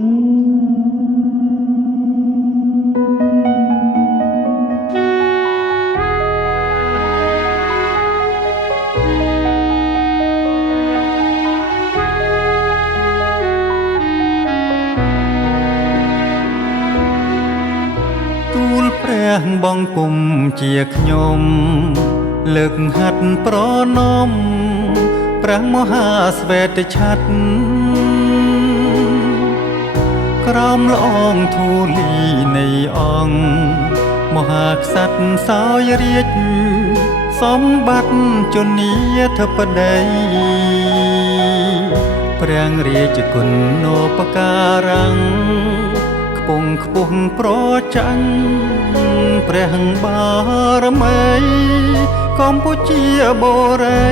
ទូលព្រះបង្គំជាខ្ញុំលើកហាត់ប្រណម្យព្រះមហាស្វេតឆ័ត្រក្រោមល្អងធូលីនៃអង្គមហាក្សត្រសោយរាជសម្បត្តិជនីធិបតីព្រះរាជគុណូបការังខ្ពង់ខ្ពស់ប្រចាញ់ព្រះបារមីកម្ពុជាបូរី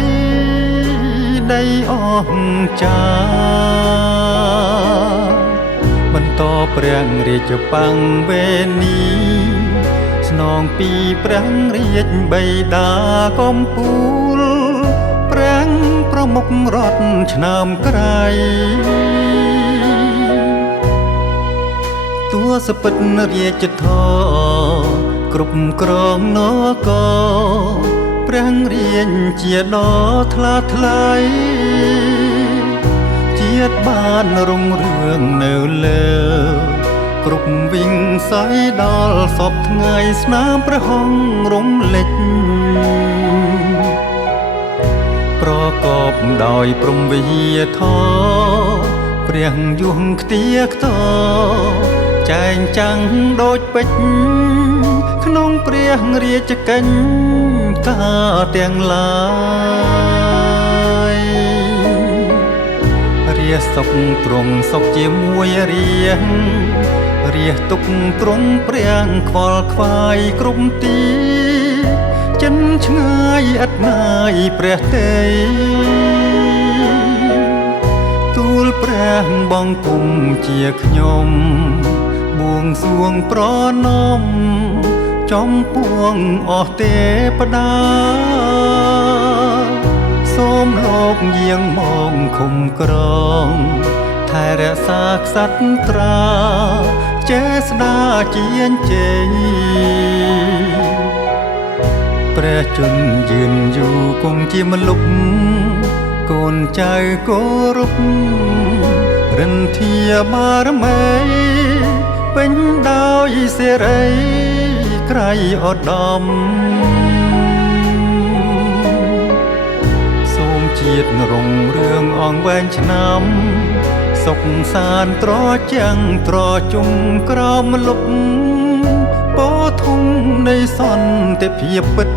ដីអស្ចារ្យបន្តព្រះរាជបង្វេនីស្នងពីព្រះរាជបិតាកំពូលព្រះប្រមុខរដ្ឋឆ្នាំក្រៃទួសពិតរាជធរគ្រប់គ្រងនគរព្រះរាជជាដ៏ថ្លាថ្លៃជាតិបានរុងរឿងនៅលើគ្រប់វិស័យដល់សពថ្ងៃស្នាមព្រះអង្គរំលេចប្រកបដោយព្រហ្មវិហារធម៌ព្រះយសខ្ទាខ្ទចែងចាំងដូចពេជ្រក្នុងព្រះរាជកញ្កាទាំងឡាយរាសុខទ្រង់សុខជាមួយរាទុកទ្រង់ព្រះខ្វល់ខ្វាយគ្រប់ទីចិនឆ្ងាយឥតណាយព្រះទេទូលព្រះបង្គំជាខ្ញុំបួងសួងប្រណម្យចំពោះអស់ទេពតាសូមលោកយាងមកឃុំក្រងថែរក្សាក្សត្រាចេស្តាជាជ័យព្រះជន្មយឺនយូរគង់ជាមលុបកូនចៅគោរពរិន្ធាបារមីពេញដោយសេរីក្រៃឧត្តមសូមជាតិរុងរឿងអង្វែងឆ្នាំសុខសាន្តត្រចាំងត្រជុំក្រោមលុបពោធំនៃសន្តិភាពពិត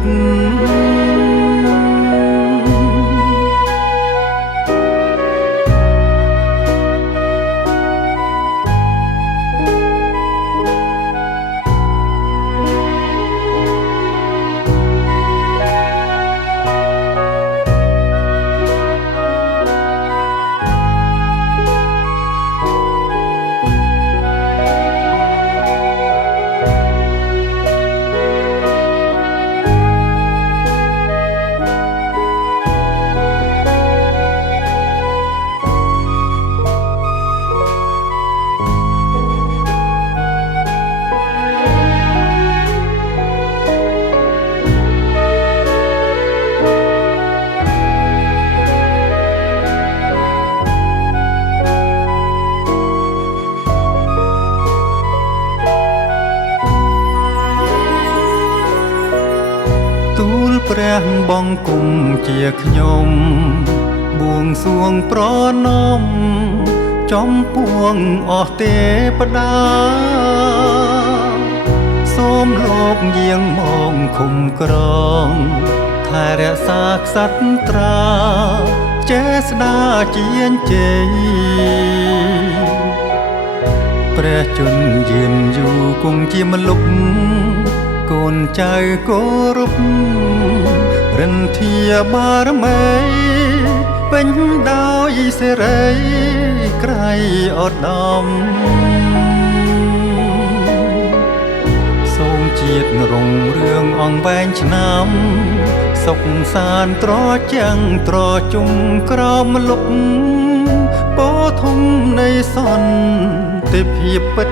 ព្រះបង្គំជាខ្ញុំបួងសួងប្រណម្យចំពោះអស់ទេពតាសូមលោកយាងមកឃុំក្រងថែរក្សាក្សត្រាចេស្តាជាជ័យព្រះជន្មយឺនយូរគង់ជាមលុបកូនចៅគោរពរិន្ធាបារមីពេញដោយសេរីក្រៃឧត្តមសូមជាតិរុងរឿងអង្វែងឆ្នាំសុខសាន្តត្រចាំងត្រជុំក្រោមលុបពោធំនៃសន្ ទេភាពពិត